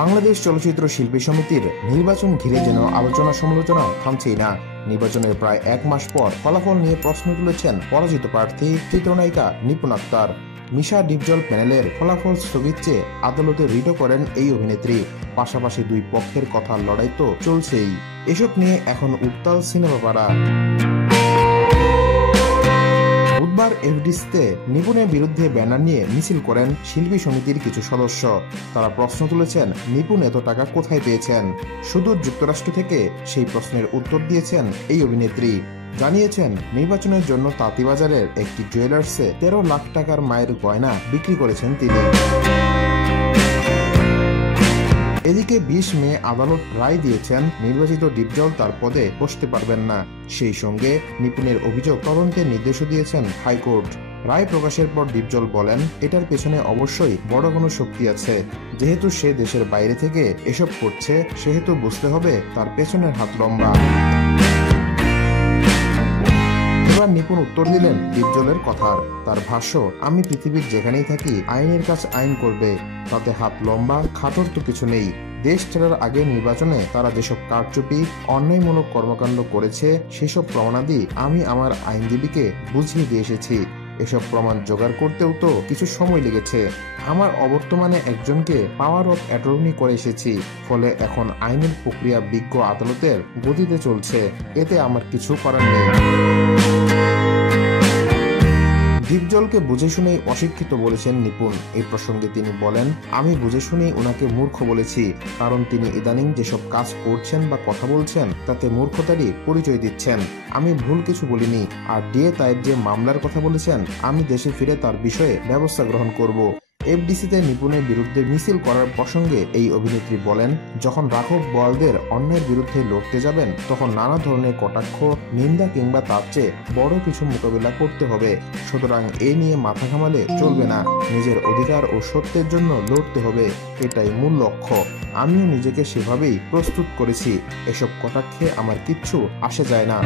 বাংলাদেশ চলচ্চিত্র শিল্পী সমিতির নির্বাচন ঘিরে যেন আলোচনা সমালোচনা থামছেই না। নির্বাচনের প্রায় এক মাস পর ফলাফল নিয়ে প্রশ্ন তুলেছেন পরাজিত প্রার্থী চিত্রনায়িকা নিপুণ আক্তার। মিশা ডিপজল প্যানেলের ফলাফল স্থগিত চেয়ে আদালতে রিটও করেন এই অভিনেত্রী। পাশাপাশি দুই পক্ষের কথার লড়াই তো চলছেই। এসব নিয়ে এখন উত্তাল সিনেমা পাড়া। বুধবার এফডিসিতে নিপুণের বিরুদ্ধে ব্যানার নিয়ে মিছিল করেন শিল্পী সমিতির কিছু সদস্য। তারা প্রশ্ন তুলেছেন, নিপুণ এত টাকা কোথায় পেয়েছেন? সুদূর যুক্তরাষ্ট্র থেকে সেই প্রশ্নের উত্তর দিয়েছেন এই অভিনেত্রী। জানিয়েছেন, নির্বাচনের জন্য তাঁতিবাজারের একটি জুয়েলার্সে 13 লাখ টাকার মায়ের গয়না বিক্রি করেছেন তিনি। এদিকে 20 মে আদালত রায় দিয়েছেন, নির্বাচিত ডিপজল তার পদে বসতে পারবেন না। সেই সঙ্গে নিপুণের অভিযোগ তদন্তের নির্দেশও দিয়েছেন হাইকোর্ট। রায় প্রকাশের পর ডিপজল বলেন, এটার পেছনে অবশ্যই বড় কোনো শক্তি আছে। যেহেতু সে দেশের বাইরে থেকে এসব করছে, সেহেতু বুঝতে হবে তার পেছনের হাত লম্বা। এবার নিপুণ উত্তর দিলেন ডিপজলের কথার। তার ভাষ্য, আমি পৃথিবীর যেখানেই থাকি আইনের কাজ আইন করবে, তাতে হাত লম্বা খাটোর তো কিছু নেই। দেশ ছাড়ার আগে নির্বাচনে তারা যেসব কারচুপি অন্যায়মূলক কর্মকাণ্ড করেছে, সেসব প্রমাণাদি আমি আমার আইনজীবীকে বুঝিয়ে দিয়ে এসেছি। এসব প্রমাণ জোগাড় করতেও তো কিছু সময় লেগেছে। আমার অবর্তমানে একজনকে পাওয়ার অফ অ্যাটর্নি করে এসেছি, ফলে এখন আইনের প্রক্রিয়া বিজ্ঞ আদালতের গতিতে চলছে। এতে আমার কিছু করার নেই। ডিপজলকে বুঝে শুনেই অশিক্ষিত বলেছেন নিপুণ। এই প্রসঙ্গে তিনি বলেন, আমি বুঝে শুনেই ওনাকে মূর্খ বলেছি, কারণ তিনি ইদানিং যেসব কাজ করছেন বা কথা বলছেন তাতে মূর্খতারই পরিচয় দিচ্ছেন। আমি ভুল কিছু বলিনি। আর ডিএ তাইব যে মামলার কথা বলেছেন, আমি দেশে ফিরে তার বিষয়ে ব্যবস্থা গ্রহণ করব। এফডিসিতে নিপুণের বিরুদ্ধে মিছিল করার প্রসঙ্গে এই অভিনেত্রী বলেন, যখন রাঘব বোয়ালদের অন্যের বিরুদ্ধে লড়তে যাবেন, তখন নানা ধরনের কটাক্ষ, নিন্দা কিংবা তার চেয়ে বড় কিছু মোকাবিলা করতে হবে। সুতরাং এ নিয়ে মাথা ঘামালে চলবে না। নিজের অধিকার ও সত্যের জন্য লড়তে হবে, এটাই মূল লক্ষ্য। আমিও নিজেকে সেভাবেই প্রস্তুত করেছি। এসব কটাক্ষে আমার কিচ্ছু আসে যায় না।